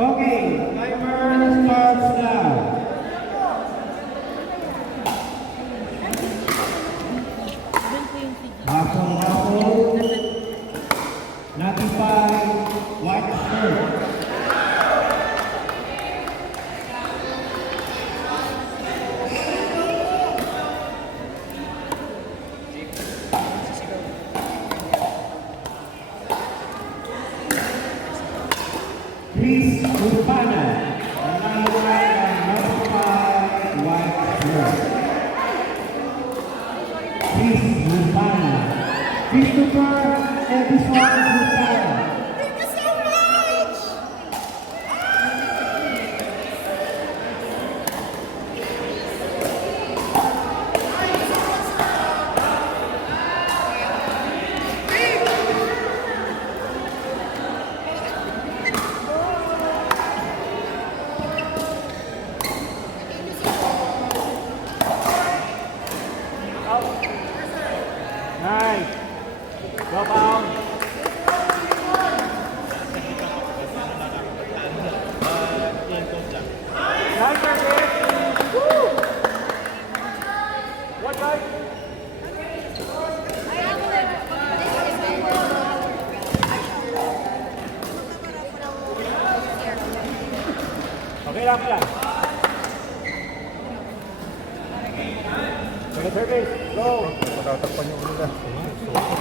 Okay, timer starts now. Hapon-hapon, notify white shirt. Please, Urbana, notify white shirt. Please, Urbana. Christopher Edison Urbana. Thank you so much! Nice. Go down. Nice, Marcus. Woo! What, guys? Okay lang yan. Sige, service. Go. Pagkatakpan yung ulo na.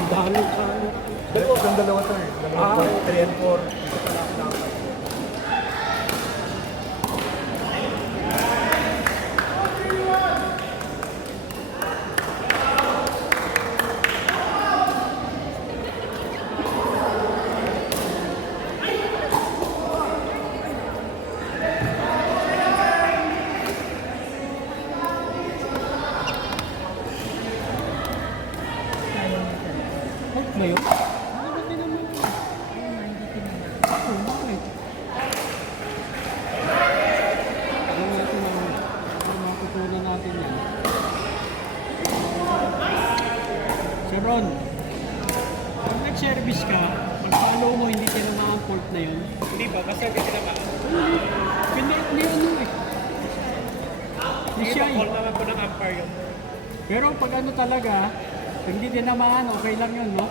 Dahil ka. Dalawa to eh. Dalawa to. 3 and 4. Ngayon? Sir Ron, pag nag-service ka, pag-follow mo, hindi tinamaan ang fault na yun. Hindi ba? Basta hindi tinamaan. Hindi ano eh. Hindi Hindi siya ba eh. call naman po ng umpire yun? Pero pag ano talaga, pag hindi tinamaan, okay lang yun, no?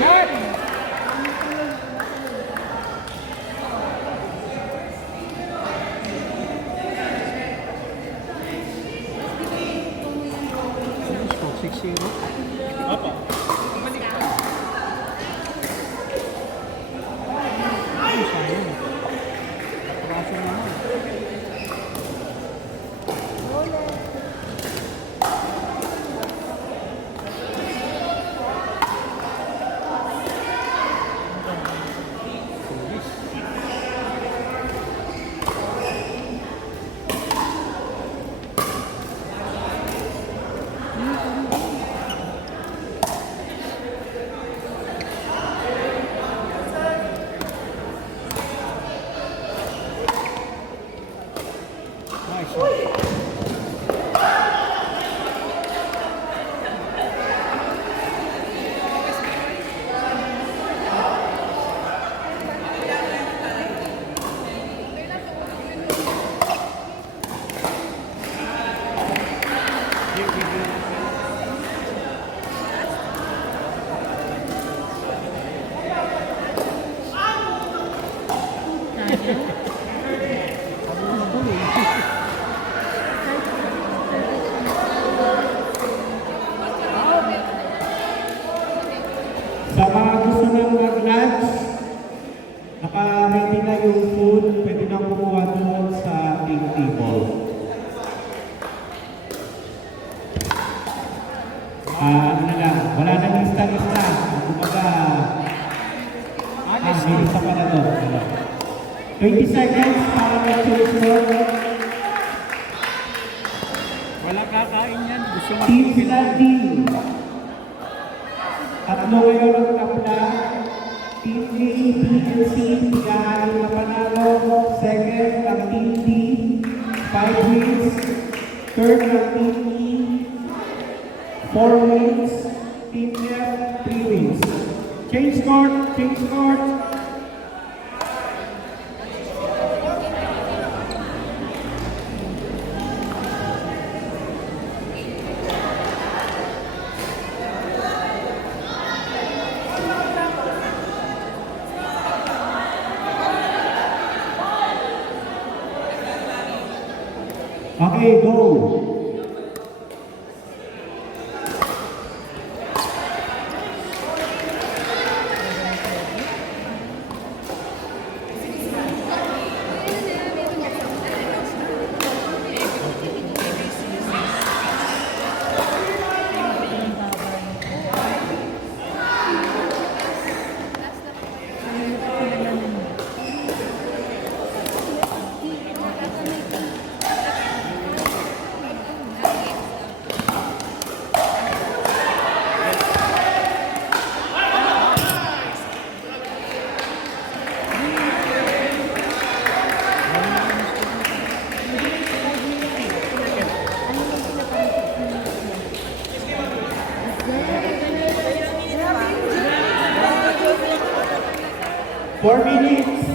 Shot! Score 6-0. Opo. Ay, sayang. Kaso naman. Nice. Sa mga gusto nang mag-lunch, naka-ready na yung food, pwede na kumuha doon sa ating table. Ano na lang, wala nang lista-lista. Kumbaga, may lista pa na doon. 20 seconds para mag-choose doon. Wala kakain yan. Gusto mo Team standing. Tatlo ngayon ang kapla. Team A, B, and C, tigaan na panalo. Second, ang Team D, Third ng Team E, 4 wins. Team F, 3 wins. Change court, change court. Okay, go. Four minutes.